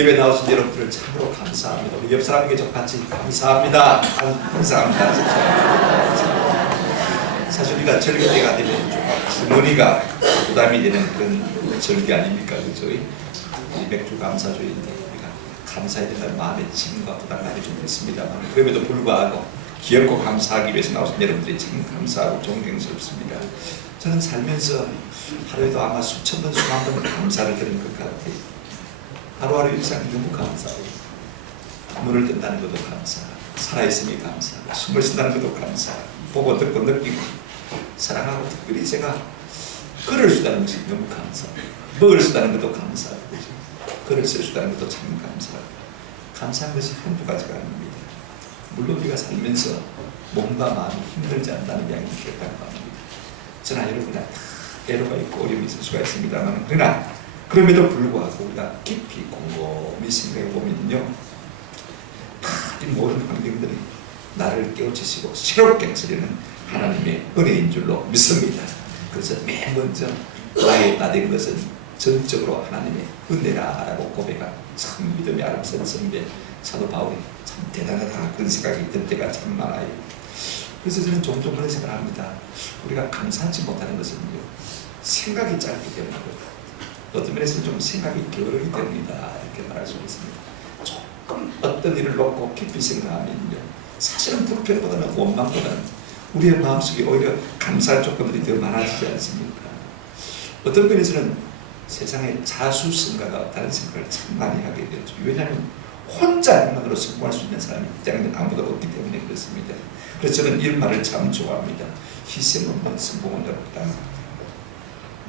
예배 나오신 여러분들을 참으로 감사합니다. 우리 옆 사람에게 좀 같이 감사합니다. 감사합니다. 진짜. 사실 우리가 절기 때가 되면 좀 주머니가 부담이 되는 그런 절기 아닙니까? 그죠? 이 맥주 감사주의인데 우리가 감사해야 된다는 마음의 짐과 부담감이 좀 있습니다만 그럼에도 불구하고 귀엽고 감사하기 위해서 나오신 여러분들이 참 감사하고 존경스럽습니다. 저는 살면서 하루에도 아마 수천 번, 수만 번 감사를 드리는 것 같아요. 하루하루 일상이 너무 감사하고 눈을 뜬다는 것도 감사하고 살아있음이 감사하고 숨을 쉰다는 것도 감사하고 보고 듣고 느끼고 사랑하고 특별히 제가 글을 쓰다는 것이 너무 감사하고 먹을 쓰다는 것도 감사하고 글을 쓸 수 있다는 것도 참 감사하고 감사한 것이 한두 가지가 아닙니다. 물론 우리가 살면서 몸과 마음이 힘들지 않다는 이야기는 기억하는 바입니다. 저나 여러분은 애로가 있고 어려움이 있을 수가 있습니다만 그러나 그럼에도 불구하고 우리가 깊이 곰곰이 생각해 보면요, 이 모든 환경들이 나를 깨우치시고 새롭게 하시려는 하나님의 은혜인 줄로 믿습니다. 그래서 맨 먼저 나의 된 것은 전적으로 하나님의 은혜라라고 고백한 참 믿음이 아름다운 선배 사도 바울이 참 대단하다 그런 생각이 들 때가 참 많아요. 그래서 저는 종종 그런 생각을 합니다. 우리가 감사하지 못하는 것은요, 생각이 짧기 때문입니다. 어떤 면에서는 좀 생각이 게으르기 때문이다 이렇게 말할 수 있습니다. 조금 어떤 일을 놓고 깊이 생각하면요, 사실은 불평보다는 원망보다는 우리의 마음속에 오히려 감사할 조건들이 더 많아지지 않습니까? 어떤 면에서는 세상에 자수성가가 없다는 생각을 참 많이 하게 되죠. 왜냐하면 혼자 일만으로 성공할 수 있는 사람이 입장에는 아무도 없기 때문에 그렇습니다. 그래서 저는 이 말을 참 좋아합니다. 희생 없는 성공은 없다.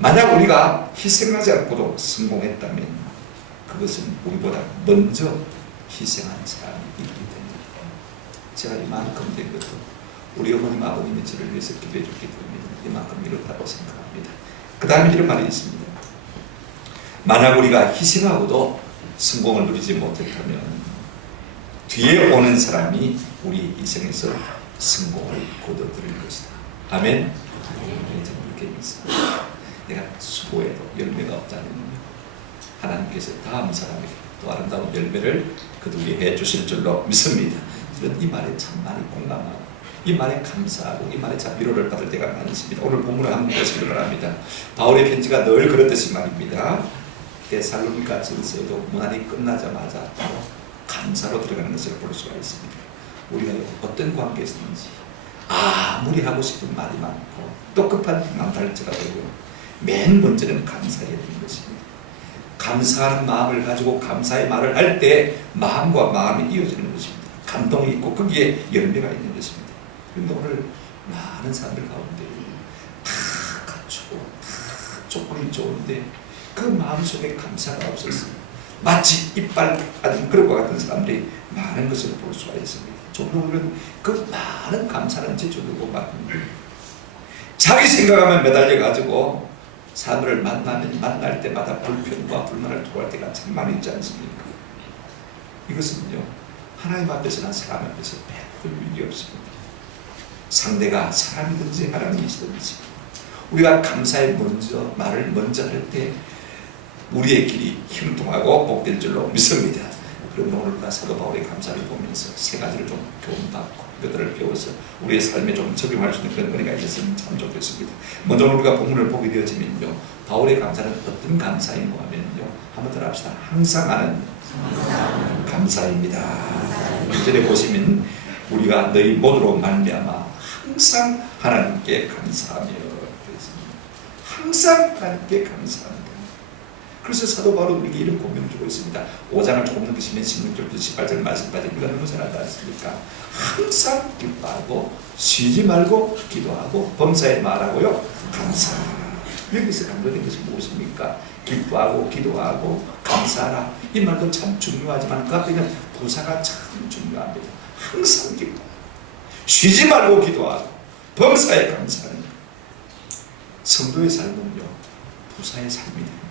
만약 우리가 희생하지 않고도 성공했다면 그것은 우리보다 먼저 희생한 사람이 있기 때문입니다. 제가 이만큼 된 것도 우리 어머님 아버님이 저를 위해서 기도해 줬기 때문에 이만큼 이뤘다고 생각합니다. 그 다음에 이런 말이 있습니다. 만약 우리가 희생하고도 성공을 누리지 못했다면 뒤에 오는 사람이 우리 희생에서 성공을 거둬들일 것이다. 아멘. 저는 그렇게 믿습니다. 내가 수고해도 열매가 없다면 하나님께서 다음 사람에게 또 아름다운 열매를 거두게 해주실 줄로 믿습니다. 저는 이 말에 참 많이 공감하고 이 말에 감사하고 이 말에 참 위로를 받을 때가 많이 있습니다. 오늘 본문을 한번 보시기 바랍니다. 바울의 편지가 늘 그렇듯이 말입니다. 데살로니가 전서에도 문안이 끝나자마자 바로 감사로 들어가는 것을 볼 수가 있습니다. 우리가 어떤 관계에서든지 아무리 하고 싶은 말이 많고 또 급한 마음이 할지라도요, 맨 먼저는 감사해야 되는 것입니다. 감사하는 마음을 가지고 감사의 말을 할 때 마음과 마음이 이어지는 것입니다. 감동이 있고 거기에 열매가 있는 것입니다. 그런데 오늘 많은 사람들 가운데 다 갖추고 다 조건이 좋은데 그 마음속에 감사가 없었습니다. 마치 이빨 아닌 그릇과 같은 사람들이 많은 것을 볼 수가 있습니다. 종로는 그 많은 감사는 제쳐두고 말입니다. 자기 생각하면 매달려가지고 사람들을 만날 때마다 불평과 불만을 토할 때가 참 많이 있지 않습니까? 이것은요, 하나님 앞에서나 사람 앞에서 베풀 일이 없습니다. 상대가 사람이든지 하나님이시든지 우리가 감사의 말을 먼저 할 때 우리의 길이 형통하고 복될 줄로 믿습니다. 그런데 오늘 사도 바울의 감사를 보면서 세 가지를 좀 교훈받고 그들을 배워서 우리의 삶에 좀 적용할 수 있는 그런 은혜가 있었으면 참 좋겠습니다. 먼저 우리가 본문을 보게 되어지면요, 바울의 감사는 어떤 감사인가 하면요, 한번 더 합시다. 항상 하는 감사입니다. 1절에 보시면 우리가 너희 모두로 말미암아 항상 하나님께 감사하며 그랬습니다. 항상 하나님께 감사합니다. 그래서 사도 바울은 우리에게 이런 고명을 주고 있습니다. 5장을 조금 더 드시면 16절부터 18절 말씀까지 우리가 너무 잘 알지 않습니까? 항상 기뻐하고 쉬지 말고 기도하고 범사에 말하고요, 감사하라. 여기서 강조된 것이 무엇입니까? 기뻐하고 기도하고 감사하라. 이 말도 참 중요하지만 그 앞에 있는 부사가 참 중요합니다. 항상 기뻐, 쉬지 말고 기도하고 범사에 감사하는 성도의 삶은요, 부사의 삶입니다.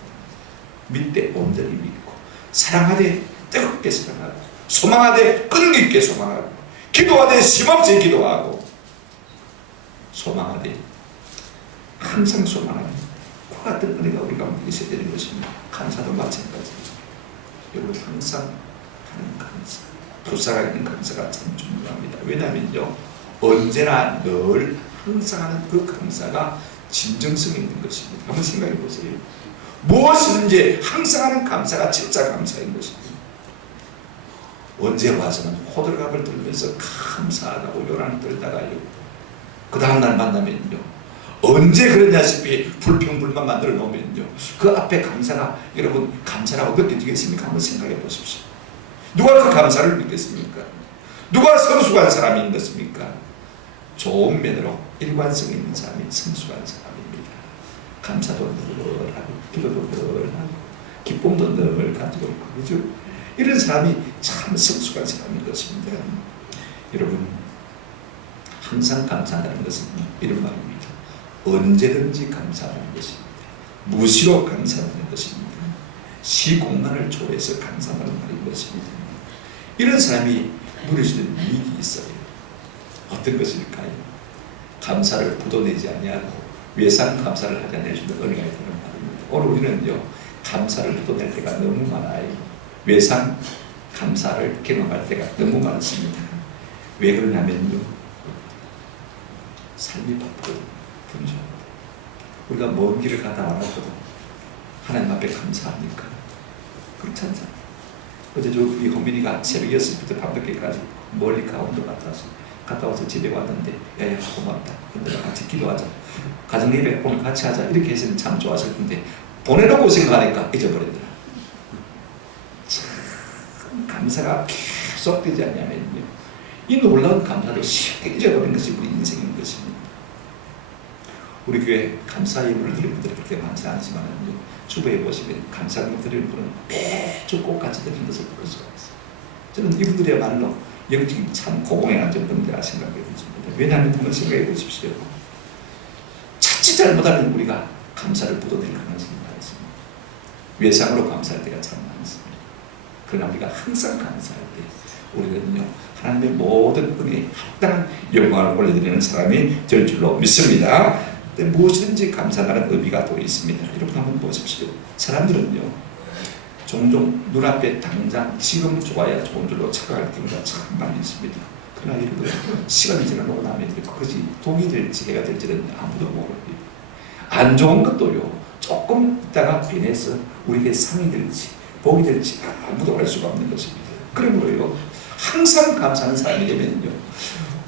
믿되 온전히 믿고 사랑하되 뜨겁게 사랑하고 소망하되 끈기 있게 소망하고 기도하되 쉼없이 기도하고 소망하되 항상 소망하는 그 같은 은혜가 우리 가운데 있어야 되는 것입니다. 감사도 마찬가지입니다. 여러분 항상 하는 감사, 부사가 있는 감사가 참 중요합니다. 왜냐하면요, 언제나 늘 항상 하는 그 감사가 진정성이 있는 것입니다. 한번 생각해 보세요. 무엇이든지 항상 하는 감사가 진짜 감사인 것입니다. 언제 와서는 호들갑을 들면서 감사하다고 요란을 떨다가요, 그 다음날 만나면요, 언제 그러냐시피 불평불만 만들어 놓으면요, 그 앞에 감사가 여러분 감사라고 느껴지겠습니까? 한번 생각해 보십시오. 누가 그 감사를 믿겠습니까? 누가 성숙한 사람인 것입니까? 좋은 면으로 일관성 있는 사람이 성숙한 사람입니다. 감사도 늘 하고 기도도 늘 하고 기쁨도 늘 가지고 있고, 그죠? 이런 사람이 참 성숙한 사람인 것입니다. 여러분, 항상 감사한다는 것은 이런 말입니다. 언제든지 감사하는 것입니다. 무시로 감사하는 것입니다. 시공간을 초월해서 감사하는 말인 것입니다. 이런 사람이 누릴 수 있는 이익이 있어요. 어떤 것일까요? 감사를 부도내지 아니하고 외상 감사를 하지 않을 수 있는 은혜가 있다는 말입니다. 오늘 우리는요, 감사를 부도낼 때가 너무 많아요. 외상 감사를 경험할 때가 너무 많습니다. 왜 그러냐면요, 삶이 바쁘거든요. 분주합니다. 우리가 먼 길을 가다 왔거든 하나님 앞에 감사합니까? 그렇지 않잖아요. 어제 우리 호민이가 새벽 6시부터 밤늦게까지 멀리 강원도 갔다 와서 집에 왔는데, 야야 고맙다, 근데 같이 기도하자, 가정 예배 오늘 같이 하자, 이렇게 했으면 참 좋았을 텐데 보내놓고 생각하니까 잊어버리더라. 참 감사가 계속되지 않냐면요, 이 놀라운 감사도 쉽게 잊어버리는 것이 우리 인생인 것입니다. 우리 교회 감사 예물을 드리는 분들이 그렇게 많지 않지만 주보에 보시면 감사 예물 드리는 분은 매주 꽃같이 드리는 것을 볼 수가 있어요. 저는 이분들이야말로 영적인 참 고공에 앉은 분들이라 생각해 보십니다. 왜냐하면 한번 생각해 보십시오. 자칫 잘못하면 우리가 감사를 묻어낼 가능성이 많습니다. 외상으로 감사할 때가 참 많습니다. 그러나 우리가 항상 감사할 때 우리는요 하나님의 모든 은혜에 합당한 영광을 올려드리는 사람이 될 줄로 믿습니다. 무엇이든지 감사하는 의미가 또 있습니다. 여러분 한번 보십시오. 사람들은요 종종 눈앞에 당장 지금 좋아야 좋은 줄로 착각할 경우가 참 많이 있습니다. 그러나 여러분 시간이 지나고 나면 그것이 독이 될지 해가 될지는 아무도 모릅니다. 안 좋은 것도요 조금 있다가 변해서 우리에게 상이 될지 복이 될지 아무도 알 수가 없는 것입니다. 그러므로요 항상 감사하는 사람이 되면요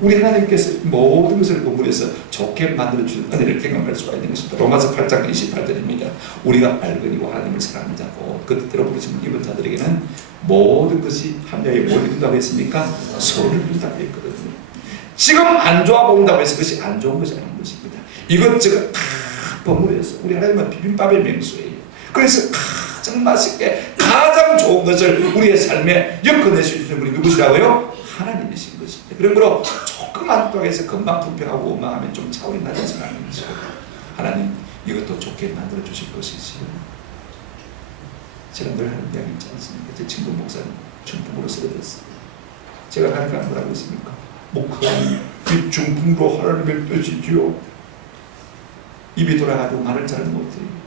우리 하나님께서 모든 것을 구분해서 좋게 만들어주는 은혜를 경험할 수가 있는 것입니다. 로마서 8장 28절입니다. 우리가 알거니와 하나님을 사랑하는 자고 그 뜻대로 부르시는 이번 자들에게는 모든 것이 합력에 뭘 이룬다고 했습니까? 선을 이룬다고 했거든요. 지금 안 좋아 보인다고 해서 그것이 안 좋은 것이 아닌 것입니다. 이것저것 다 버무려서 우리 하나님은 비빔밥의 명수예요. 그래서 가장 맛있게 가장 좋은 것을 우리의 삶에 엮어낼 수 있는 분이 누구시라고요? 하나님이신 것입니다. 그러므로 조금 안도하게 해서 금방 불평하고 원망하면 좀 차원이 낮은 사람이죠. 하나님 이것도 좋게 만들어 주실 것이지요. 제가 늘 하는 이야기 있지 않습니까? 제 친구 목사님 중풍으로 쓰러졌어요. 제가 하니까 뭐라고 했습니까? 목사님 이 중풍도 하나님의 뜻이지요. 입이 돌아가도 말을 잘 못해요.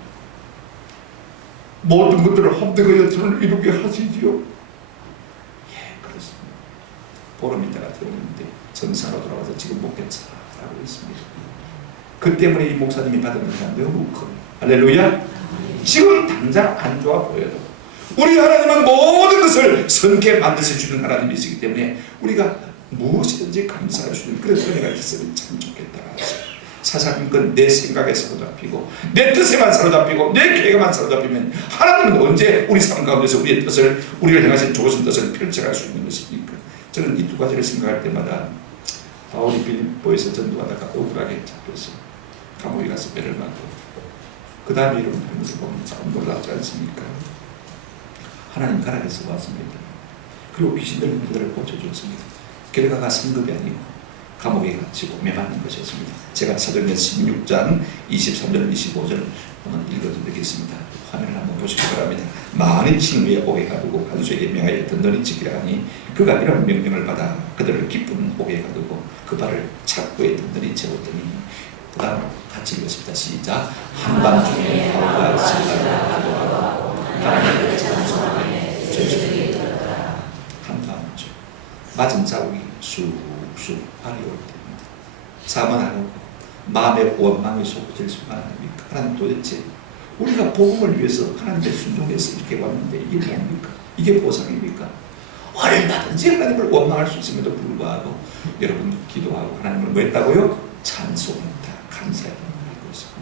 모든 것들을 합득하여 저를 이루게 하시지요. 예, 그렇습니다. 보름 있다가 들어오는데 정상으로 돌아와서 지금 못 괜찮아라고 했습니다. 그 때문에 이 목사님이 받은 은혜가 너무 커요. 할렐루야. 지금 당장 안 좋아 보여도 우리 하나님은 모든 것을 선케 만드셔 주는 하나님이시기 때문에 우리가 무엇이든지 감사할 수 있는 그런 은혜가 있으면 참 좋겠다. 사사건건 내 생각에 사로잡히고 내 뜻에만 사로잡히고 내 계획에만 사로잡히면 하나님은 언제 우리 삶 가운데서 우리의 뜻을 우리를 향하신 좋으신 뜻을 펼쳐갈 수 있는 것입니까? 저는 이 두 가지를 생각할 때마다 바울이 빌립보에서 전도하다가 억울하게 잡혀서 감옥에 가서 매를 맞고 그 다음에 이런 것을 보면 참 놀랍지 않습니까? 하나님 가라에서 왔습니다. 그리고 귀신 들린 그들을 고쳐줬습니다. 결과가 상급이 아니고 감옥에 갇히고 매맞는 것이었습니다. 제가 사도행전 16장 23절 25절 한번 읽어드리겠습니다. 화면을 한번 보시기 바랍니다. 많은 친구에 오게 가두고 한 수에게 명하여 든든히 지키라 하니 그가 이런 명령을 받아 그들을 기쁜 오게 가두고 그 발을 착고에 든든히 채웠더니 그 다음 같이 읽었습니다. 시작. 한밤중에 바울과 실라가 기도하고 하나님을 찬송하며 전주를 들었더라. 한밤중 맞은 자국이 쑥쑥 발이 올 때입니다. 사만하고 마음의 원망이 솟을 수만 합니까? 하나님 도대체 우리가 복음을 위해서 하나님의 순종해서 이렇게 왔는데 이게 뭡니까? 이게 보상입니까? 얼마든지 하나님을 원망할 수 있음에도 불구하고 여러분 기도하고 하나님을 뭐 했다고요? 찬송했다. 감사했다고 하고 있습니다.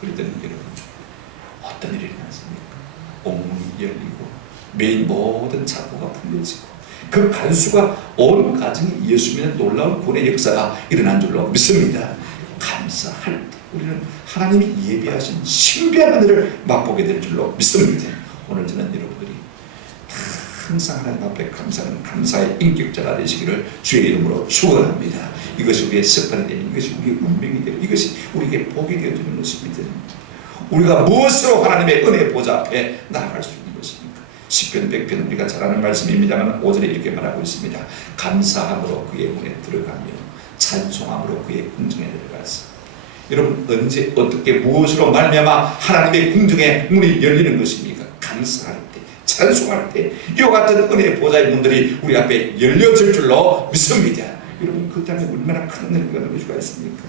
그랬더니 여러분 어떤 일이 일어났습니까? 옥문이 열리고 매일 모든 착고가 풀려지고 그 간수가 온 가정이 예수 믿는 놀라운 구원의 역사가 일어난 줄로 믿습니다. 감사할 때 우리는 하나님이 예비하신 신비한 은혜를 맛보게 될 줄로 믿습니다. 오늘 저는 여러분들이 항상 하나님 앞에 감사하는 감사의 인격자가 되시기를 주의 이름으로 축원합니다. 이것이 우리의 습관이 되면 이것이 우리의 운명이 되고 이것이 우리에게 복이 되어주는 것입니다. 우리가 무엇으로 하나님의 은혜 보좌 앞에 나아갈 수 있는 것입니까? 시편 100편 우리가 잘 아는 말씀입니다만 5절에 이렇게 말하고 있습니다. 감사함으로 그의 문에 들어가며 찬송함으로 그의 궁정에 들어가서 여러분 언제 어떻게 무엇으로 말미암아 하나님의 궁정의 문이 열리는 것입니까? 감사할 때 찬송할 때 이와 같은 은혜의 보좌의 문들이 우리 앞에 열려질 줄로 믿습니다. 여러분 그 땅에 얼마나 큰 은혜가 넘칠 수가 있습니까?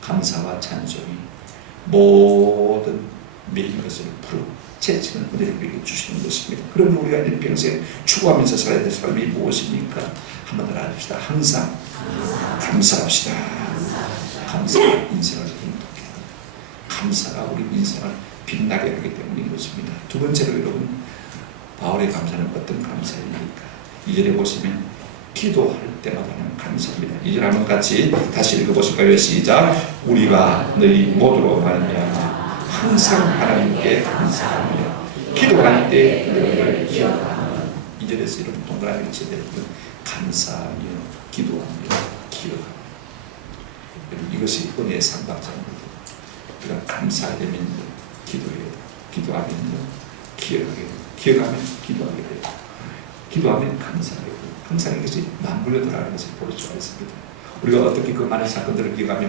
감사와 찬송이 모든 매일 것을 풀어 채치는 은혜를 우리에게 주시는 것입니다. 그러면 우리가 일평생 추구하면서 살아야 될 삶이 무엇입니까? 한번 더 알아봅시다. 항상 감사합시다. 감사가 인생을 행복해 감사가 우리 인생을 빛나게 하기 때문인 것입니다. 두 번째로 여러분 바울의 감사는 어떤 감사입니까? 2절에 보시면 기도할 때마다는 감사합니다. 이절 한번 같이 다시 읽어보실까요? 시작. 우리가 너희 모두로 말미암아 항상 하나님께 감사하며 기도할 때 너희를 기억하는. 이절에서 이런 동그라미를 치되 감사하며 기도하며 기억하며. 이것이 은혜의 삼박자입니다. 우리가 감사하려면 기도해야 돼. 기도하면 기억하게 돼. 기억하면 기도하게 돼. 기도하면 감사하게 돼. 항상 이것이 맞물려 들어가는 것을 볼 수가 있습니다. 우리가 어떻게 그 많은 사건들을 기억하며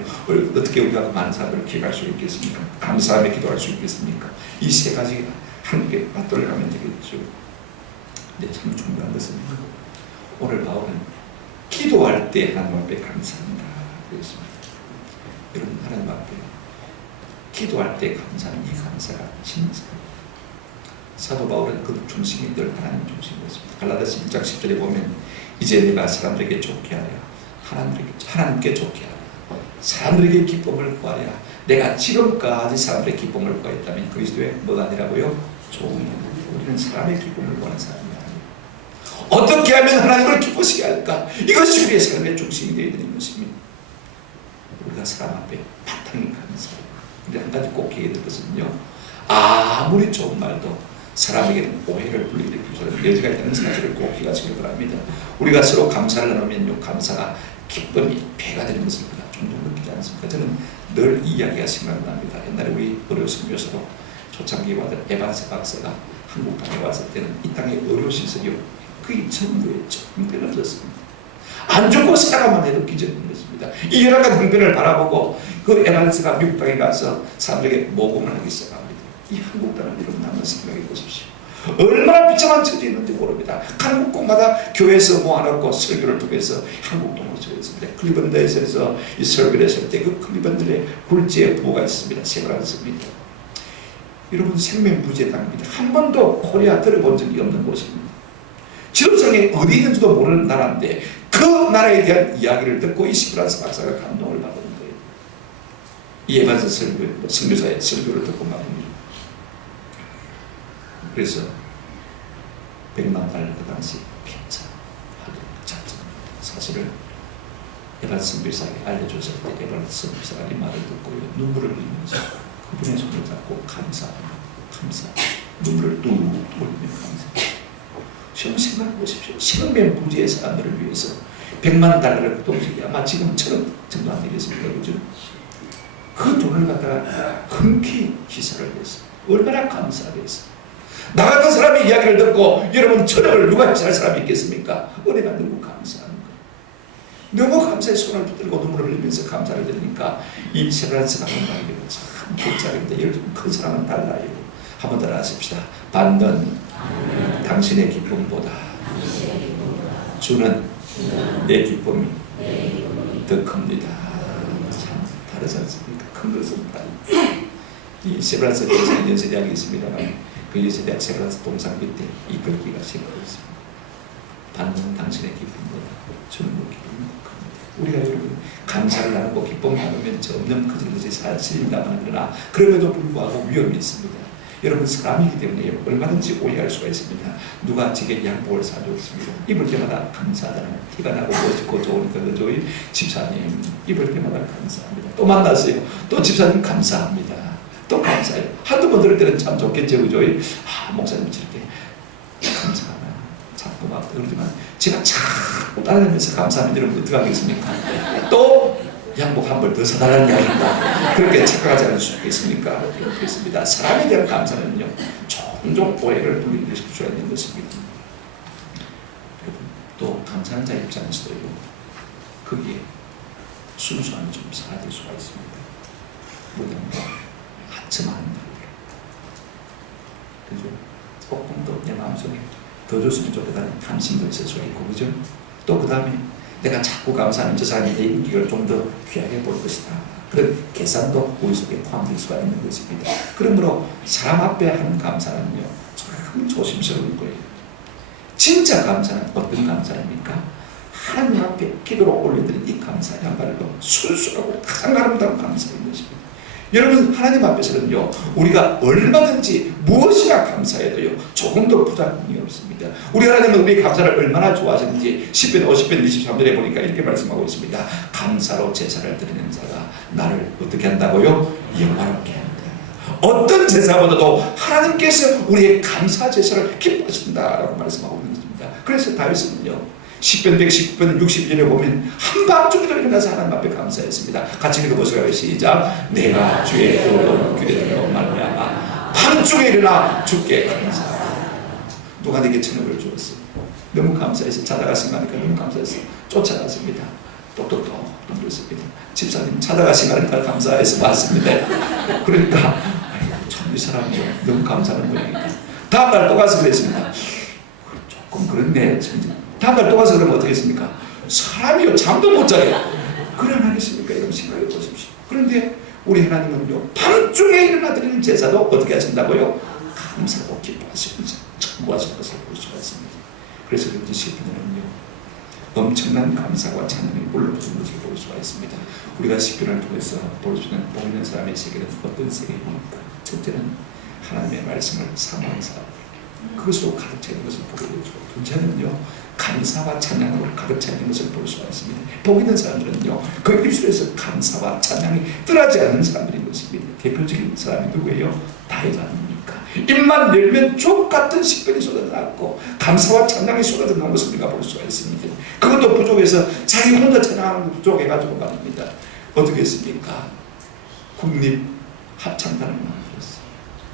어떻게 우리가 그 많은 사람들을 기억할 수 있겠습니까? 감사하며 기도할 수 있겠습니까? 이 세 가지가 함께 맞돌려가면 되겠죠. 근데 참 중요한 것은 오늘 바울은 기도할 때 하나님 앞에 감사합니다. 그렇습니다. 여러분, 하나님 앞에 기도할 때 감사하는 이 감사가 진짜 사도 바울은 그 중심이 늘 하나님 중심이었습니다. 갈라디아서 1장 10절에 보면 이제 내가 사람들에게 좋게 하여 하나님께 좋게 하여 사람들에게 기쁨을 구하여 내가 지금까지 사람들의 기쁨을 구하였다면 그리스도의 뭐가 아니라고요? 좋은. 우리는 사람의 기쁨을 구하는 사람이 아니에요. 어떻게 하면 하나님을 기쁘시게 할까? 이것이 우리의 삶의 중심이 되어야 되는 것입니다. 우리가 사람 앞에 바탕이 감사해요. 우리 한 가지 꼭 기억해야 될 것은요, 아무리 좋은 말도 사람에게는 오해를 불러일으킬 수 있는 여지가 있다는 사실을 꼭 기억하시기 바랍니다. 우리가 서로 감사를 나누면요, 감사가 기쁨이 배가 되는 것을 우리가 종종 느끼지 않습니까? 저는 늘 이 이야기가 생각납니다. 옛날에 우리 의료 선교사로 초창기에 왔던 에반스 박사가 한국 땅에 왔을 때는 이 땅의 의료 시설이 거의 전부였죠. 형편이 없었습니다. 안 죽고 살아만 해도 기적인 것입니다. 이 열악한 형편을 바라보고 그 에반스가 미국 땅에 가서 사람들에게 모금을 하기 시작합니다. 이 한국 땅을 여러분 한번 생각해 보십시오. 얼마나 비참한 처지에 있는지 모릅니다. 한국 곳마다 교회에서 모아놓고 설교를 통해서 한국 동으로 전했습니다. 클리번드에서 이 설교를 했을 때 그 클리번드의 굴지에 부호가 있습니다. 세브란스입니다. 여러분, 생명부지의 땅입니다. 한 번도 코리아 들어본 적이 없는 곳입니다. 지도성이 어디 있는지도 모르는 나라인데 그 나라에 대한 이야기를 듣고 이 세브란스 박사가 감동을 받은 거예요. 이 에반스 선교사의 설교를 듣고 말입니다. 그래서 100만 달러 그 당시 폐차하기로 작정합니다. 사실을 에반스 선교사에게 알려줬을 때 에반스 선교사가 이 말을 듣고 눈물을 흘리면서 그분의 손을 잡고 감사합니다. 눈물을 뚝 흘리며 감사합니다. 시험 생각해 보십시오. 생명부지의 사람들을 위해서 100만 달러를 동시에 아마 지금 1,000억 정도 안 되겠습니까? 그죠? 그 돈을 갖다가 흔쾌히 기사를 했어요. 얼마나 감사하겠어요. 나 같은 사람의 이야기를 듣고 여러분 1,000억을 누가 잘 사람이 있겠습니까? 은혜가 너무 감사한 거예요. 너무 감사의 손을 붙들고 눈물을 흘리면서 감사를 드리니까 이 세브란스가 한마디로 참 복잡인데 여러분 큰 사람은 달라요. 한번 따라 하십시다. 받는 당신의 기쁨보다 주는 내 기쁨이 더 큽니다. 참 다르지 않습니까? 큰 것은 다릅니다. 이 세브란스 대학에 연세대학이 있습니다만 그 연세대학 세브란스 동상 밑에 이 글귀가 실려 있습니다. 받는 당신의 기쁨보다 주는 내 기쁨이 더 큽니다. 우리가 여러분 감사를 나누고 기쁨을 나누면 점점 커지는 것이 사실입니다만 그러나 그럼에도 불구하고 위험이 있습니다. 여러분 사람이기 때문에 얼마든지 오해할 수가 있습니다. 누가 제게 양복을 사줬습니다. 입을 때마다 감사하다는 티가 나고 멋있고 좋으니까 그죠? 집사님 입을 때마다 감사합니다. 또 만났어요. 또 집사님 감사합니다. 또 감사해요. 한두 번 들을 때는 참 좋겠죠. 그죠? 목사님 저렇게 감사하나 참 고맙다 그러지만 제가 자꾸 따라다니면서 감사합니다. 여러분 어떻게 하겠습니까? 또 양복 한 벌 더 사달라는 게 아닙니다. 그렇게 착각하지 않을 수 있겠습니까? 그렇습니다. 사람에 대한 감사는요, 종종 오해를 불리게 될 수가 있는 것입니다. 또 감사하는 자 입장에서도 거기에 순수함이 좀 사라질 수가 있습니다. 뭐냐면 한참 하는 말들. 그죠? 조금 더 내 마음속에 더 줬으면 좋겠다는 탐심도 있을 수 있고, 그죠? 또 그 다음에 내가 자꾸 감사하면 저 사람이 내 인기를 좀 더 귀하게 볼 것이다. 그런 계산도 우리 속에 포함될 수가 있는 것입니다. 그러므로 사람 앞에 하는 감사는요, 참 조심스러운 거예요. 진짜 감사는 어떤 감사입니까? 하나님 앞에 기도로 올려드린 이 감사야말로 순수하고 가장 아름다운 감사인 것입니다. 여러분, 하나님 앞에서는요, 우리가 얼마든지 무엇이나 감사해도요, 조금도 부담이 없습니다. 우리 하나님은 우리 감사를 얼마나 좋아하시는지 10편 50편 23절에 보니까 이렇게 말씀하고 있습니다. 감사로 제사를 드리는 자가 나를 어떻게 한다고요? 영화롭게 한다. 어떤 제사보다도 하나님께서 우리의 감사 제사를 기뻐하신다라고 말씀하고 있는 것입니다. 그래서 다윗은요, 10편 110편 60절에 보면 한밤중에도 일어나서 하나님 앞에 감사했습니다. 같이 읽어보세요. 시작. 내가 주의 의로운 규례대로 말미암아 밤중에 일어나 주께 감사하라. 누가 내게 천국을 주었어? 너무 감사해서 찾아가시니까 너무 감사해서 쫓아갔습니다. 똑똑똑 그렇습니다. 집사님 찾아가시니까 감사해서 왔습니다. 그러니까 참 이 사람이 너무 감사하는 모양이다. 다음날 또 가서 그랬습니다. 조금 그렇네. 다음날 또 가서 그러면 어떻게 했습니까? 사람이요 잠도 못 자게 그래 하겠습니까? 이런 생각해 보십시오. 그런데 우리 하나님은요, 밤중에 일어나 드리는 제사도 어떻게 하신다고요? 감사하고 기뻐하시면서 청구하신 것을 볼 수가 있습니다. 그래서 그런지 시편에는요, 엄청난 감사와 찬양이 올라오는 것을 볼 수가 있습니다. 우리가 시편을 통해서 볼 수 있는 보이는 사람의 세계는 어떤 세계입니까? 첫째는 하나님의 말씀을 사모하는 사람, 그것으로 가득 차 있는 것을 보게 되죠. 둘째는요, 감사와 찬양으로 가득 차 있는 것을 볼 수가 있습니다. 보고 있는 사람들은요, 그 입술에서 감사와 찬양이 떠나지 않는 사람들인 것입니다. 대표적인 사람이 누구예요? 다윗 아닙니까? 입만 열면 족 같은 식별이 쏟아져나왔고 감사와 찬양이 쏟아져나온 것을 우리가 볼 수가 있습니다. 그것도 부족해서 자기 혼자 찬양하는 부족해가지고 말입니다. 어떻게 했습니까? 국립합창단을 만들었어요.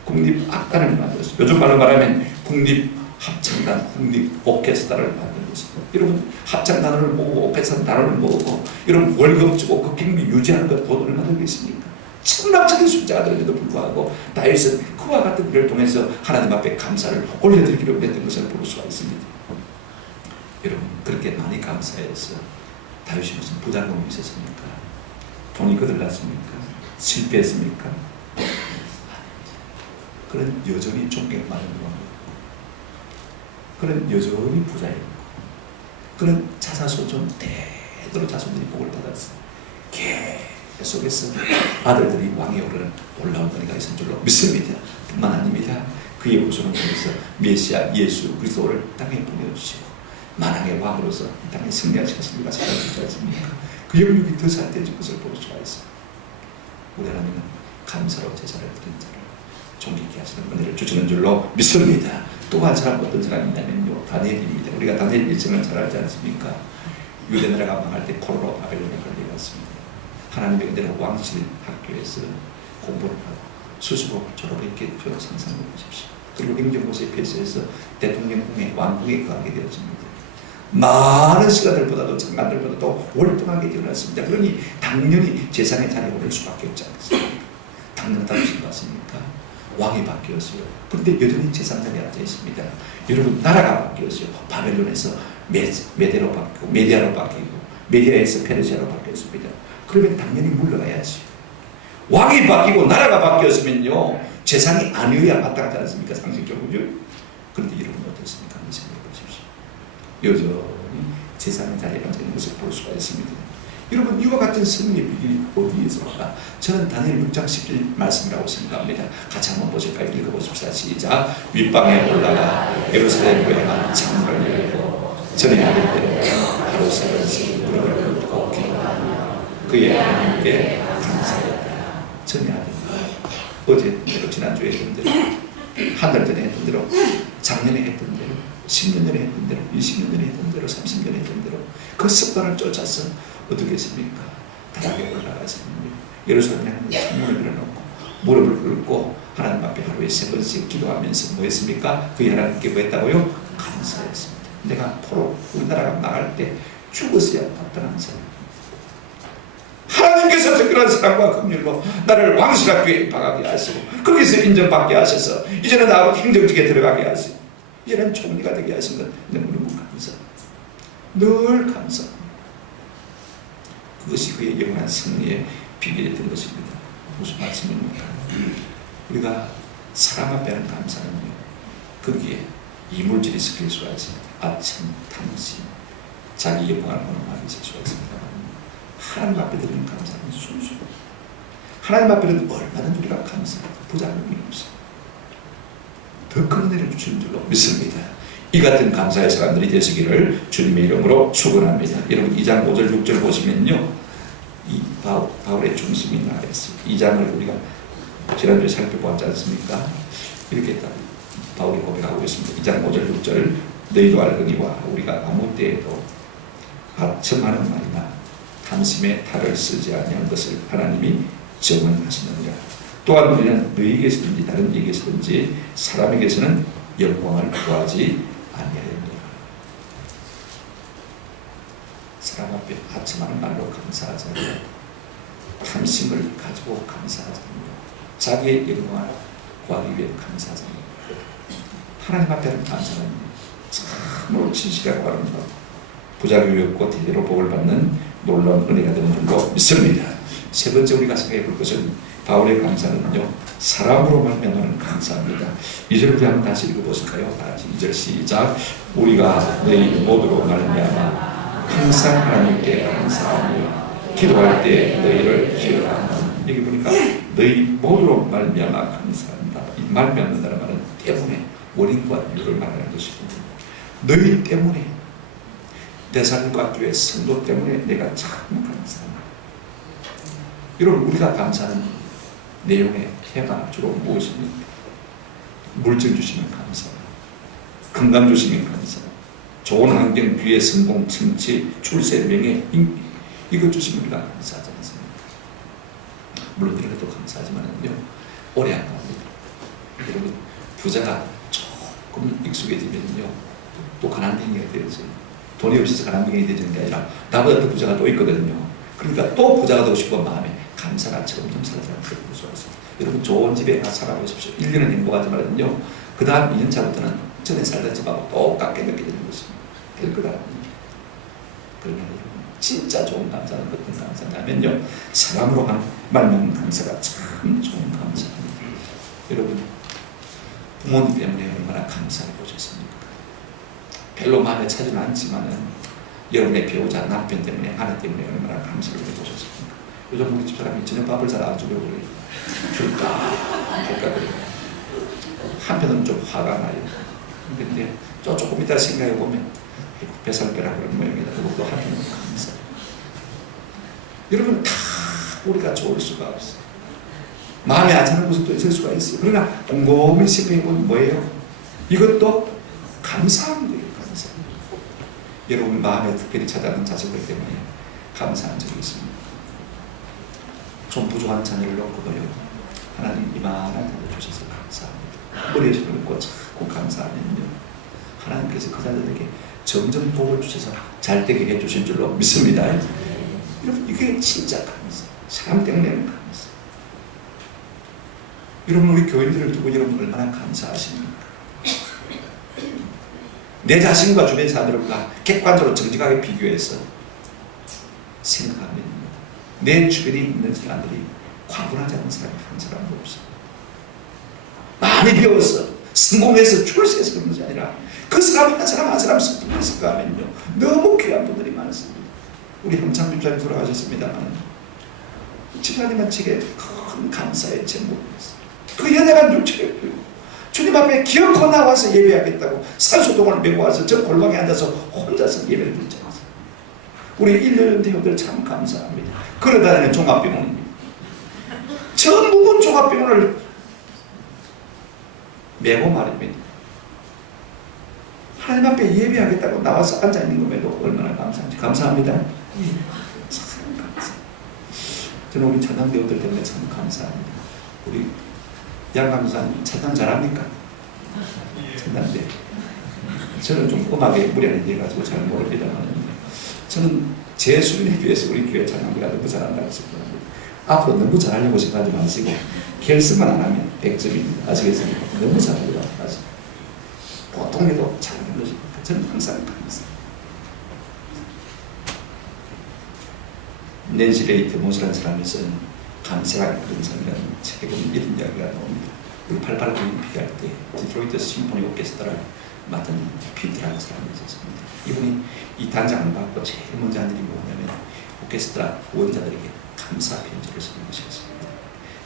국립악단을 만들었어요. 요즘 말로 말하면 국립합창단, 국립오케스트라를 만들었습니다. 여러분, 합창단을 모으고 오케스트라를 모으고 여러분 월급 주고 그 경비 유지하는 것 돈 얼마나 되겠습니까? 천만적인 숫자가 되는데도 불구하고 다윗은 그와 같은 일을 통해서 하나님 앞에 감사를 올려드리기로 했던 것을 볼 수가 있습니다. 여러분, 그렇게 많이 감사해서 다윗이 무슨 부담감이 있었습니까? 돈이 거들났습니까? 실패했습니까? 그런 여전히 존경받는 왕이었고, 그런 여전히 부자였고, 그런 자사소존 대대로 자손들이 복을 받았어요. 계속해서 아들들이 왕에 오르는 놀라운 은혜가 있은 줄로 믿습니다. 뿐만 아닙니다. 그의 후손을 통해서 메시아 예수 그리스도를 땅에 보내주시고 만왕의 왕으로서 땅에 승리하시면서 우리가 살아주지 않습니까? 그 영육이 더 살대해질 것을 볼 수가 있습니다. 우리 하나님은 감사로 제사를 드린 자를 존귀케 하시는 은혜를 주시는 줄로 믿습니다. 또 한 사람 어떤 사람이냐면요, 다니엘입니다. 우리가 다니엘 일생을 잘 알지 않습니까? 유대 나라가 망할 때 포로로 바벨론에 걸려갔습니다. 하나님의 은혜로 왕실 학교에서 공부를 하고 수시로 졸업했겠죠. 상상해 보십시오. 그리고 행정고시에 패스해서 대통령궁에 왕궁에 가게 되었습니다. 많은 시간들보다도 장관들보다도 월등하게 뛰어났습니다. 그러니 당연히 재상의 자리에 오를 수밖에 없지 않습니까? 당연하다고 생각하십니까? 왕이 바뀌었어요. 그런데 여전히 재상 자리에 앉아 있습니다. 여러분, 나라가 바뀌었어요. 바벨론에서 메대로 바뀌고 메디아로 바뀌고 메디아에서 페르시아로 바뀌었습니다. 그러면 당연히 물러가야지. 왕이 바뀌고 나라가 바뀌었으면요, 재상이 아니어야 마땅하지 않습니까? 상식적으로. 그런데 여러분 어떻습니까? 한번 생각해 보십시오. 여전히 재상의 자리에 앉아 있는 것을 볼 수가 있습니다. 여러분, 이와 같은 승리의 비결이 어디에서일까? 저는 다니엘 6장 10절 말씀이라고 생각합니다. 같이 한번 보실까요? 읽어보십시다. 시작. 윗방에 올라가 예루살렘 외가 창문을 열고 전에 하는 대로 하루살을 무릎을 꿇고 기도하며 그의 하나님께 감사했다. 전에 하는 어제 했던 대로, 지난주에 했던 대로, 한 달 전에 했던 대로, 작년에 했던 대로, 10년 전에 했던 대로, 20년 전에 했던 대로, 30년 했던 대로 그 습관을 쫓아서 어떻게 했습니까? 다락에 올라가서 예루살렘에 창문을 열어놓고 무릎을 꿇고 하나님 앞에 하루에 3번씩 기도하면서 뭐 했습니까? 그 하나님께 뭐 했다고요? 감사했습니다. 내가 포로 우리나라가 나갈 때 죽었어야 마땅한 사람. 하나님께서 특별한 사랑과 긍휼로 나를 왕실학교에 입학하게 하시고 거기서 인정받게 하셔서 이제는 나하고 행정직에 들어가게 하시고 이제는 총리가 되게 하신 것 너무너무 감사. 늘 감사. 그것이 그의 영원한 승리의 비결이 된 것입니다. 무슨 말씀입니까? 우리가 사람 앞에 하는 감사는요, 거기에 이물질이 섞일 수가 있습니다. 아첨, 탐심, 자기 영광을 보는 말이 있을 수가 있습니다. 하나님 앞에 드리는 감사는 순수. 하나님 앞에는 얼마든지 우리가 감사합니다. 부자금이 없어. 더 큰 은혜를 주시는 줄로 믿습니다. 이 같은 감사의 사람들이 되시기를 주님의 이름으로 축원합니다. 여러분 2장 5절 6절 보시면요, 이 바울의 중심이 나와 있어요. 2장을 우리가 지난주에 살펴보았지 않습니까? 이렇게 바울이 고백하고 있습니다. 2장 5절 6절 너희도 알거니와 우리가 아무 때에도 아첨하는 말이나 탐심의 탈을 쓰지 아니한 것을 하나님이 증언하시느니라. 또한 우리는 너희에게서든지 다른 이에게서든지 사람에게서는 영광을 구하지 아니하였노라. 사람 앞에 아첨하는 말로 감사하지 않고 탐심을 가지고 감사하지 않고 자기의 영광을 구하기 위해 감사하지 않고 하나님 앞에는 감사는 참으로 진실하고 아름다워 부자교육과 대대로 복을 받는 놀라운 은혜가 되는 줄로 믿습니다. 세 번째 우리가 생각해 볼 것은 바울의 감사는요, 사람으로 말미암는 감사합니다. 2절 우리 한번 다시 읽어보실까요? 다 같이 2절 시작. 우리가 너희 모두로 말미암아 항상 하나님께 감사하며 기도할 때 너희를 기억하는. 여기 보니까 너희 모두로 말미암아 감사한다. 이 말미암는다는 말은 때문에 원인과 이유를 말하는 것이고, 너희 때문에 대사님과 교회 성도 때문에 내가 참 감사합니다. 여러분 우리가 감사하는 내용의 테마 주로 무엇입니까? 물질 주시면 감사합니다. 건강 주시면 감사합니다. 좋은 환경, 기회, 성공, 성취, 출세, 명예, 인기 이거 주시면 우리가 감사하지 않습니까? 물론 이렇게도 감사하지만요 오래 안 갑니다. 여러분 부자가 조금 익숙해지면요 또 가난뱅이가 되어져요. 돈이 없어서 가난뱅이 되는 게 아니라 나보다 더 부자가 또 있거든요. 그러니까 또 부자가 되고 싶은 마음에 감사가 점점 사라져서 여러분 좋은 집에 가서 살아보십시오. 1년은 행복하지만요 그 다음 2년차부터는 전에 살던 집하고 똑같게 느껴지는 것입니다. 별것 아닙니다. 그러면 여러분 진짜 좋은 감사는 어떤 감사냐면요 사람으로 말하는 감사가 참 좋은 감사입니다. 여러분 부모님 때문에 얼마나 감사를 보셨습니까? 별로 마음에 차지는 않지만은 여러분의 배우자, 남편 때문에, 아내 때문에 얼마나 감사를 보셨습니까? 요즘 우리 집사람이 저녁밥을 잘 안 주려고 그래요. 줄까 그래요. 한편으로는 좀 화가 나요. 근데 조금 이따 생각해 보면 배살빼라 그런 모양이다. 그리고 또 한편으로는 감사. 여러분 다 우리가 좋을 수가 없어요. 마음에 안 사는 것도 있을 수가 있어요. 그러나 곰곰이 생각해 보면 뭐예요? 이것도 감사한 거예요. 감사. 여러분 마음에 특별히 찾아가는 자식들 때문에 감사한 적이 있습니다. 좀 부족한 자녀를 놓고도요 하나님 이만한 자녀를 주셔서 감사합니다. 머리에 손을 꽂고 자꾸 감사하면요 하나님께서 그 자녀들에게 점점 복을 주셔서 잘되게 해주신 줄로 믿습니다. 여러분 이게 진짜 감사. 사람 때문에는 감사. 여러분 우리 교인들을 두고 여러분 얼마나 감사하십니까? 내 자신과 주변 사람들과 객관적으로 정직하게 비교해서 생각하면 내 주변에 있는 사람들이 과분하지 않은 사람이 한 사람도 없어요. 많이 배워서 성공해서 출세해서 그런 것이 아니라 그 사람이 한 사람 한 사람 성공했을까 하면요 너무 귀한 분들이 많습니다. 우리 형창 집사님 돌아가셨습니다만 집사님한 책에 큰 감사의 제목이 있어요. 그 연약한 육체를 들고 주님 앞에 기어코 나와서 예배하겠다고 산소동을 메고 와서 저 골방에 앉아서 혼자서 예배를 드리지 않았어요. 우리 1년 대원들 참 감사합니다. 걸어다니는 종합병원입니다. 전국은 종합병원을 메고 말입니다. 하나님 앞에 예배하겠다고 나와서 앉아있는 것에도 얼마나 감사한지 감사합니다. 참 감사. 저는 우리 찬양 대원들 때문에 참 감사합니다. 우리 양강사님 찬양 잘합니까? 찬양대. 저는 좀 음악에 무리를 해가지고 잘 모릅니다만 저는 제 수준에 비해서 우리 교회 찬양대가 너무 잘한다고 생각합니다. 앞으로 너무 잘하려고 생각하지 마시고 결승만 안 하면 100점입니다. 아시겠습니까? 너무 잘하려고 하지. 보통 해도 잘하는 것입니다. 저는 항상 감사합니다. 낸시 레이트 모스라는 사람이 쓴 감사하게 그런 사람이라는 책에 보면 이런 이야기가 나옵니다. 우리 88 올림픽 할 때 디트로이트 심포니 오케스트라를 맡은 피트라는 사람이 있었습니다. 이분이 이 단장을 받고 제일 먼저 한 일이 뭐냐면 오케스트라 원자들에게 감사 편지를 쓰는 것이었습니다.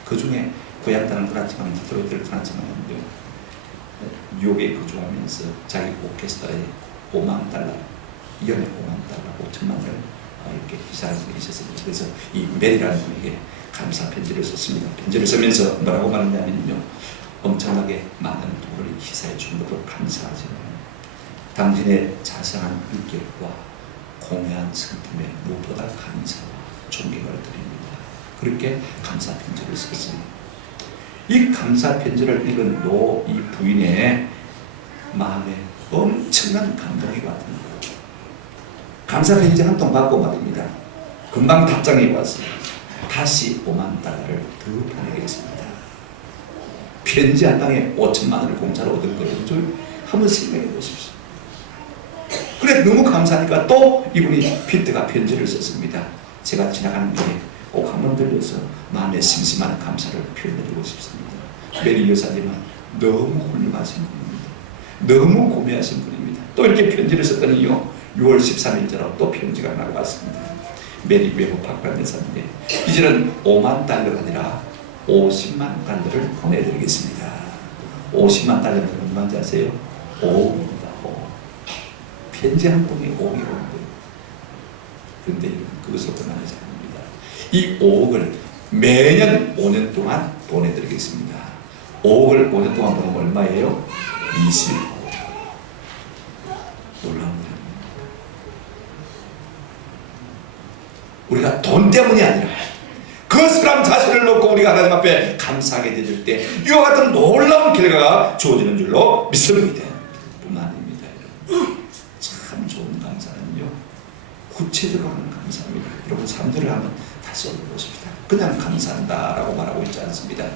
그 중에 고향 떠났지만 디트로이트를 떠났지만요, 뉴욕에 거주하면서 자기 오케스트라에 5만 달러, 2년에 5만 달러, 5천만 원을 이렇게 기사한 분이 있었습니다. 그래서 이 메리라는 분에게 감사 편지를 썼습니다. 편지를 쓰면서 뭐라고 말했냐면요, 엄청나게 많은 돈을 기사해 준 것도 감사하지만 당신의 자상한 인격과 공허한 성품에 무엇보다 감사와 존경을 드립니다. 그렇게 감사 편지를 썼습니다. 이 감사 편지를 읽은 이 부인의 마음에 엄청난 감동이 왔습니다. 감사 편지 한 통 받고 말입니다. 금방 답장이 왔습니다. 다시 5만 달러를 더 보내겠습니다. 편지 한 방에 5천만 원을 공짜로 얻을 거예요. 좀 한번 생각해 보십시오. 그래 너무 감사하니까 또 이분이 피트가 편지를 썼습니다. 제가 지나가는 길에 꼭 한번 들려서 마음에 심심한 감사를 표현해주고 싶습니다. 메리 여사님은 너무 훌륭하신 분입니다. 너무 고매하신 분입니다. 또 이렇게 편지를 썼더니요, 6월 13일자로 또 편지가 나왔습니다. 메리 외부 박관 여사님께 이제는 5만 달러가 아니라 50만 달러를 보내드리겠습니다. 50만 달러는 얼마인지 아세요? 5억입니다. 5억. 편지 한 통에 5억이 오는 거예요. 그런데 그것을 끝나지 않습니다. 이 5억을 매년 5년 동안 보내드리겠습니다. 5억을 5년 동안 보내면 얼마예요? 20억. 놀라운 일입니다. 우리가 돈 때문이 아니라 그 사람 자신을 놓고 우리가 하나님 앞에 감사하게 되질 때 이와 같은 놀라운 결과가 주어지는 줄로 믿습니다. 뿐만 아닙니다. 참 좋은 감사는요, 구체적으로 하는 감사입니다. 여러분 3절을 한번 다시 읽어보십시다. 그냥 감사한다 라고 말하고 있지 않습니다.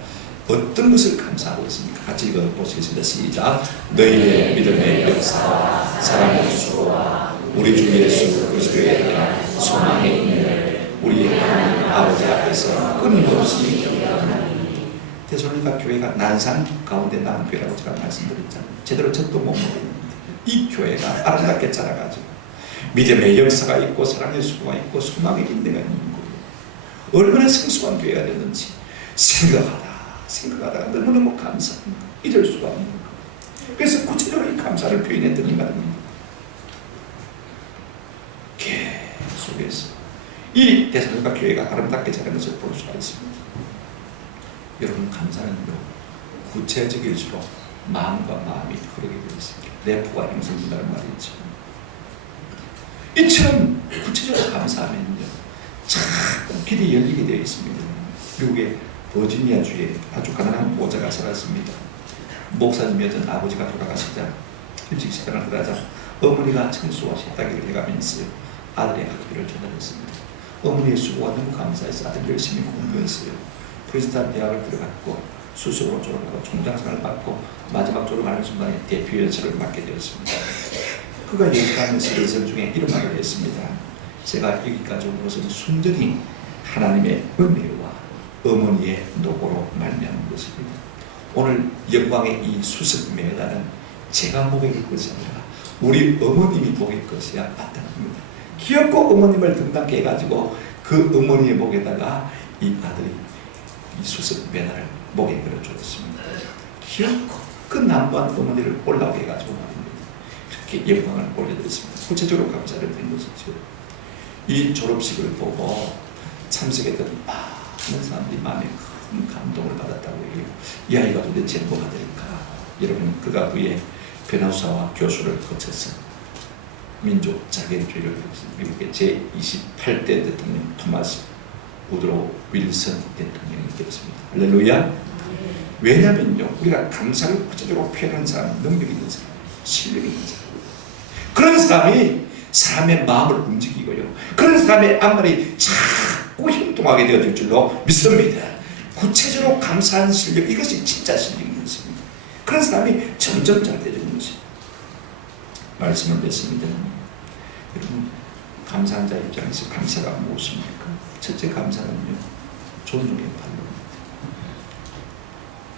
어떤 것을 감사하고 있습니까? 같이 읽어보시겠습니다. 시작. 너희의 믿음의 역사와 사랑의 수고와 우리 주 예수 그리스도에 대한 소망의 인을 우리 하나님 아버지 앞에서 끊임없이 기억하나니. 데살로니가 교회가 난상 가운데 나는 교회라고 제가 말씀드렸잖아요. 제대로 젖도 못 먹었는데 이 교회가 아름답게 자라가지고 믿음의 역사가 있고 사랑의 수고가 있고 소망의 인내가 있는 거예요. 얼마나 성숙한 교회가 됐는지 생각하다가 너무너무 감사합니다. 잊을 수가 없는 거예요. 그래서 구체적으로 이 감사를 표현했더니 말입니다. 계속해서 이 데살로니가 교회가 아름답게 자라는 것을 볼 수가 있습니다. 여러분 감사는요, 구체적일수록 마음과 마음이 흐르게 되어 있습니다. 내포가 형성된다는 말이 있죠. 이처럼 구체적으로 감사하면요, 참 길이 열리게 되어 있습니다. 미국의 버지니아주에 아주 가난한 모자가 살았습니다. 목사님이었던 아버지가 돌아가시자 일찍 시간을 들어가자 어머니가 청소와 세탁기를 해가면서 아들의 학비를 전달했습니다. 어머니의 수고가 너무 감사해서 아들 열심히 공부했어요. 프린스턴 대학을 들어갔고 수석으로 졸업하고 총장상을 받고 마지막 졸업하는 순간에 대표 연설을 맡게 되었습니다. 그가 연설하면서 연설 중에 이런 말을 했습니다. 제가 여기까지 온 것은 순전히 하나님의 은혜와 어머니의 노고로 말미암은 것입니다. 오늘 영광의 이 수석 메달은 제가 목일 것이 아니라 우리 어머님이 목일 것이야 마땅합니다. 귀엽고 어머님을 등단케 해가지고 그 어머니의 목에다가 이 아들이 이 수석 메달을 목에 걸어주었습니다. 귀엽고 그 남부한 어머니를 올라오게 해가지고 말입니다. 이렇게 영광을 올려드렸습니다. 구체적으로 감사를 드린 것이죠. 이 졸업식을 보고 참석했던 많은 사람들이 마음에 큰 감동을 받았다고 해요. 이 아이가 도대체 뭐가 될까? 여러분 그가 후에 변호사와 교수를 거쳐서 민족 자결주의를 미국의 제28대 대통령 토마스 우드로 윌슨 대통령이 되었습니다. 할렐루야. 왜냐면요, 우리가 감사를 구체적으로 표현하는 사람은 능력이 있는 사람, 실력이 있는 사람, 그런 사람이 사람의 마음을 움직이고요, 그런 사람의 앞날이 자꾸 형통하게 되어질 줄로 믿습니다. 구체적으로 감사하는 실력, 이것이 진짜 실력인 것입니다. 그런 사람이 점점 잘 되는 것입니다. 말씀을 맺습니다. 여러분 감사한 자 입장에서 감사가 무엇입니까? 첫째, 감사는요, 존중의 발로입니다.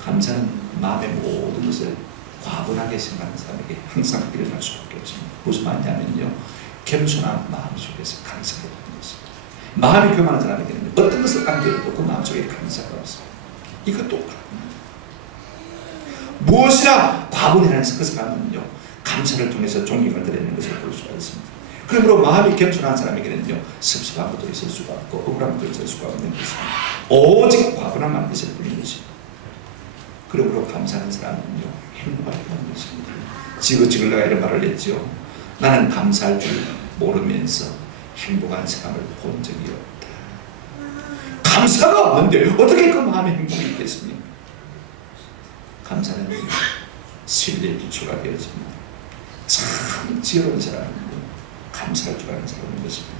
감사는 마음의 모든 것을 과분하게 생각하는 사람에게 항상 일어날 수밖에 없습니다. 무슨 말이냐면요, 겸손한 마음 속에서 감사가 되는 것입니다. 마음이 교만한 사람에게는 어떤 것을 안겨도 그 마음 속에 감사가 없습니다. 이것도 바랍니다. 무엇이나 과분해하는 그 사람은요, 감사를 통해서 존경을 드리는 것을 볼 수가 있습니다. 그러므로 마음이 겸손한 사람에게는요, 섭섭한 것도 있을 수가 없고 억울한 것도 있을 수가 없는 것입니다. 오직 과분함만 있을 뿐인 것입니다. 그러므로 감사하는 사람은요, 행복할 뿐인 것입니다. 지그지글 내가 이런 말을 했죠. 나는 감사할 줄 모르면서 행복한 사람을 본 적이 없다. 감사가 없는데 어떻게 그 마음에 행복이 있겠습니까? 감사는 신뢰의 기초가 되어집니다. 참 지혜로운 사람은 감사할 줄 아는 사람인 것입니다.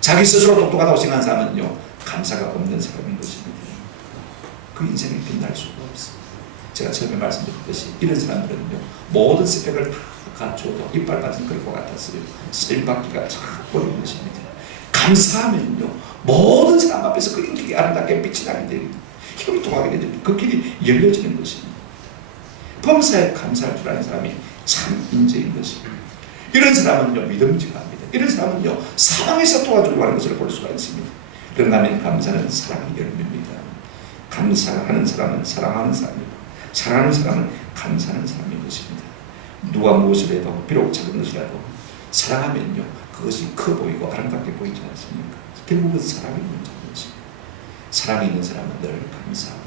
자기 스스로 똑똑하다고 생각하는 사람은요, 감사가 없는 사람인 것입니다. 그 인생이 빛날 수가 없습니다. 제가 처음에 말씀드렸듯이 이런 사람들은요, 모든 스펙을 다 갖춰도 이빨 같은 걸 것 같았어요. 쓰임받기가 참 어려운 것입니다. 감사하면요, 모든 사람 앞에서 그 인격이 아름답게 빛이 나게 됩니다. 형통하게 되죠. 그 길이 열려지는 것입니다. 범사에 감사할 줄 아는 사람이 참 인재인 것입니다. 이런 사람은요, 믿음직합니다. 이런 사람은요, 사랑에서 도와주려고 하는 것을 볼 수가 있습니다. 그런다면 감사는 사랑의 열매입니다. 감사하는 사람은 사랑하는 사람이고, 사랑하는 사람은 감사하는 사람인 것입니다. 누가 무엇을 해도 비록 작은 것이라도 사랑하면요, 그것이 커 보이고 아름답게 보이지 않습니까? 결국은 사랑이 문제인 것입니다. 사랑이 있는 사람은 늘 감사하고,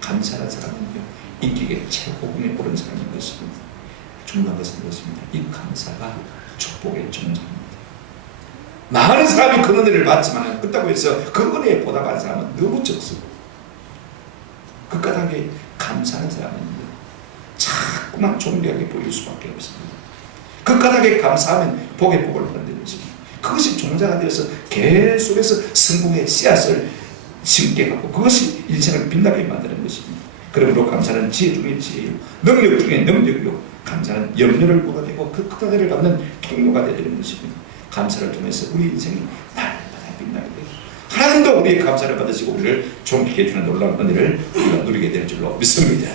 감사하는 사람은요, 인격의 최고봉에 오른 사람인 것입니다. 중요한 것은 그것입니다. 이 감사가 축복의 종자입니다. 많은 사람이 그 은혜를 받지만 그렇다고 해서 그 은혜에 보답하는 사람은 너무 적습니다. 그 까닭에 감사하는 사람은요, 자꾸만 존귀하게 보일 수밖에 없습니다. 그 까닭에 감사하면 복의 복을 받는 것입니다. 그것이 종자가 되어서 계속해서 성공의 씨앗을 심게 하고 그것이 인생을 빛나게 만드는 것입니다. 그러므로 감사는 지혜 중에 지혜요, 능력 중에 능력이요, 감사는 염려를 보아내고 그 은혜를 받는 통로가 되는 것입니다. 감사를 통해서 우리 인생이 날마다 빛나게 되고 하나님도 우리의 감사를 받으시고 우리를 존귀케 해주는 놀라운 은혜를 우리가 누리게 될 줄로 믿습니다.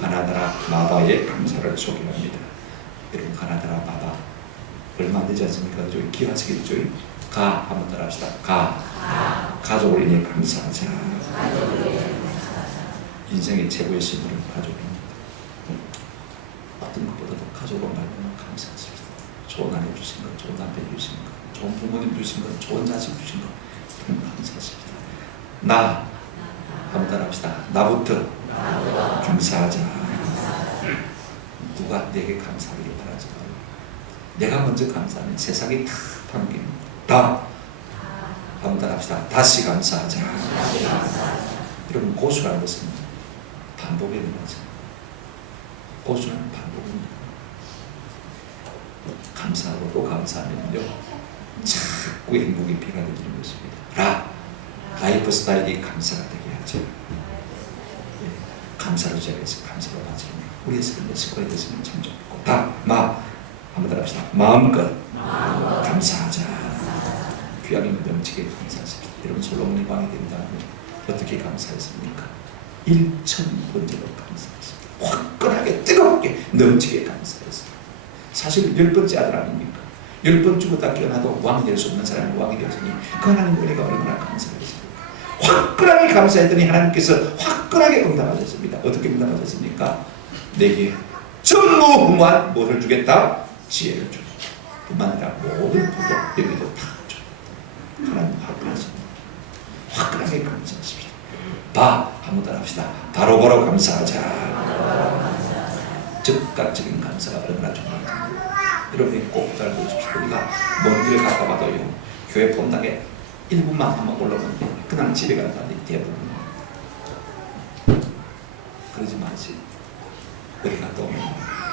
가나다라 마바의 감사를 소개합니다. 여러분, 가나다라 마바 얼마 안 되지 않습니까? 저기 기하시겠죠? 가 한번 따라 합시다. 가족을 인해 감사하자. 인생의 최고의 선물은 가족입니다. 어떤 것보다도 가족을 만나면 감사하십시다. 좋은 아내 주신 것, 좋은 남편 주신 것, 좋은 부모님 주신 것, 좋은 자식 주신 것, 감사하십니다. 나 한번 따라합시다. 나부터 감사하자. 누가 내게 감사하기를 바라지 말고, 내가 먼저 감사하면 세상이 다 반깁니다. 다 한번 따라합시다. 다시 감사하자. 여러분, 고수라는 것은 반복의 문화죠. 고수는 반복입니다. 감사하고 또 감사하면요, 자꾸 행복이 배가 되는 것입니다. 라이프 스타일이 감사가 되게 하죠. 예, 감사로 시작해서 감사로 마치는 우리의 삶의 습관이 됐으면 참 좋고, 한번 더 합시다. 마음껏 감사하자. 귀함이 넘치게 감사하십시오. 여러분, 솔로몬이 왕이 된 다음에 어떻게 감사했습니까? 1,000번째로 감사했습니다. 화끈하게 뜨겁게 넘치게 감사했습니다. 사실 10번째 아들 아닙니까? 10번 죽었다 깨어나도 왕이 될 수 없는 사람이 왕이 되었으니 그 하나님 은혜가 얼마나 감사했습니까? 화끈하게 감사했더니 하나님께서 화끈하게 응답하셨습니다. 어떻게 응답하셨습니까? 내게 전무후무한 무엇을 주겠다? 지혜를 주고, 뿐만 아니라 모든 부도 여기도 다 줘. 하나님 화끈하십니다. 화끈하게 감사하십시오. 한번 따라 합시다. 바로바로 감사하자. 즉각적인 감사가 얼마나 중요한지 여러분이 꼭 잘 보십시오. 우리가 먼 길을 가까봐도요, 교회 본당에 1분만 한번 올라오면 그냥 집에 간다니 대부분. 그러지 마세요. 우리가 또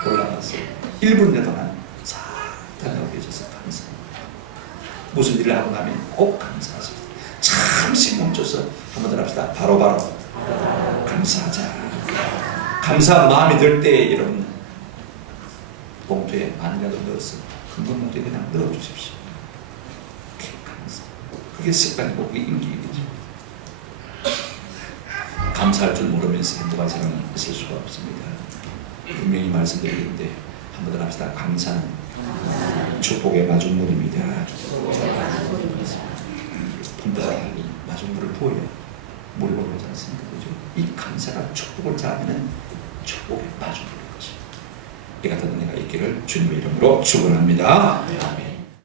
올라가서 1분 동안 싹 다녀오게 해줘서 감사합니다. 무슨 일을 하고 나면 꼭 감사하십시오. 잠시 멈춰서 한번 더 합시다. 바로바로 감사하자. 감사한 마음이 들 때 여러분, 봉투에 만이라도 넣어서 금방 봉투에 그냥 넣어주십시오. 감사. 그게 습관이고 그게 인격이죠. 감사할 줄 모르면서 행복한 사람은 있을 수가 없습니다. 분명히 말씀드리는데 한번 더 합시다. 감사는 축복의 마중물입니다. 마중물을 부어야 물이 올라오지 않습니까? 그죠? 이 감사가 축복을 자하면 축복에 빠져버리는 거지. 이 같은 은혜가 있기를 주님의 이름으로 축원합니다. 아멘.